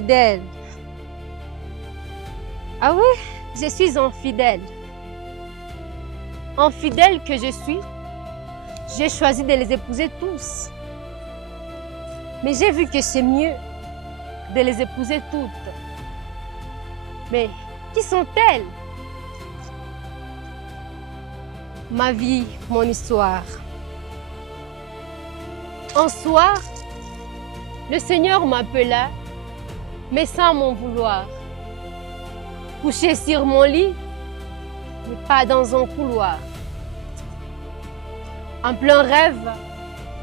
infidèle. Ah oui, je suis infidèle. Infidèle que je suis, j'ai choisi de les épouser tous. Mais j'ai vu que c'est mieux de les épouser toutes. Mais qui sont-elles? Ma vie, mon histoire. Un soir, le Seigneur m'appela, mais sans mon vouloir. Couché sur mon lit, mais pas dans un couloir. En plein rêve,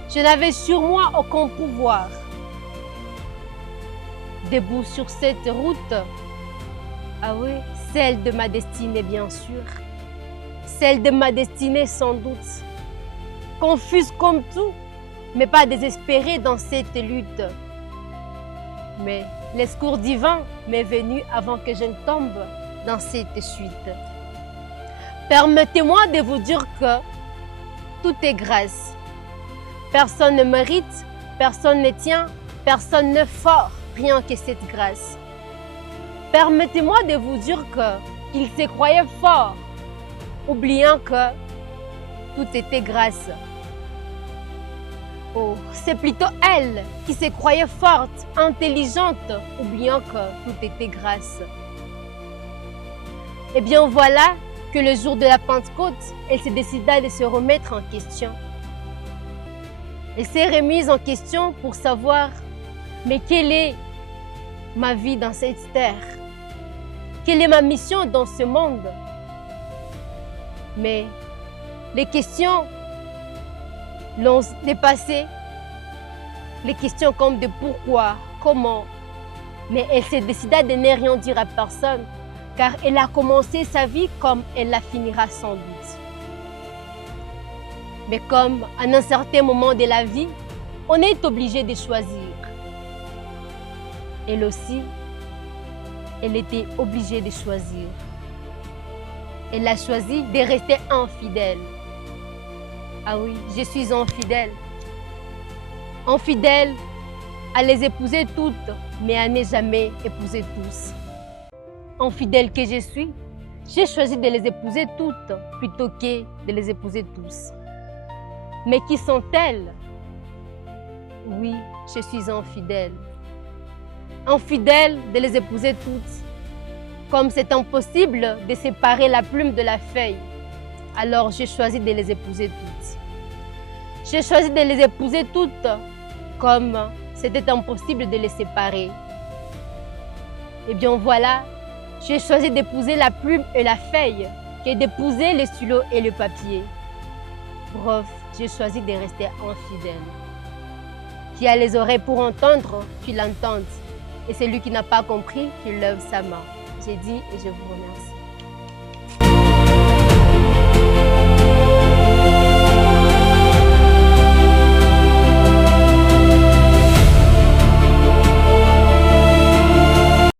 je n'avais sur moi aucun pouvoir. Debout sur cette route, ah oui, celle de ma destinée bien sûr, celle de ma destinée sans doute. Confuse comme tout, mais pas désespérée dans cette lutte. Mais le secours divin m'est venu avant que je ne tombe dans cette chute. Permettez-moi de vous dire que tout est grâce. Personne ne mérite, personne ne tient, personne ne fort, rien que cette grâce. Permettez-moi de vous dire qu'il se croyait fort, oubliant que tout était grâce. Oh, c'est plutôt elle qui se croyait forte, intelligente, oubliant que tout était grâce. Eh bien voilà que le jour de la Pentecôte, elle se décida de se remettre en question. Elle s'est remise en question pour savoir, mais quelle est ma vie dans cette terre? Quelle est ma mission dans ce monde? Mais les questions l'ont dépassé, les questions comme de pourquoi, comment. Mais elle s'est décidée de ne rien dire à personne, car elle a commencé sa vie comme elle la finira sans doute. Mais comme à un certain moment de la vie, on est obligé de choisir. Elle aussi, elle était obligée de choisir. Elle a choisi de rester infidèle. Ah oui, je suis infidèle. Infidèle à les épouser toutes, mais à ne jamais épouser tous. Infidèle que je suis, j'ai choisi de les épouser toutes plutôt que de les épouser tous. Mais qui sont-elles? Oui, je suis infidèle. Infidèle de les épouser toutes. Comme c'est impossible de séparer la plume de la feuille, alors j'ai choisi de les épouser toutes. J'ai choisi de les épouser toutes comme c'était impossible de les séparer. Eh bien voilà, j'ai choisi d'épouser la plume et la feuille que d'épouser le stylo et le papier. Bref, j'ai choisi de rester infidèle. Qui a les oreilles pour entendre, qu'il l'entende. Et celui qui n'a pas compris, qu'il lève sa main. J'ai dit et je vous remercie.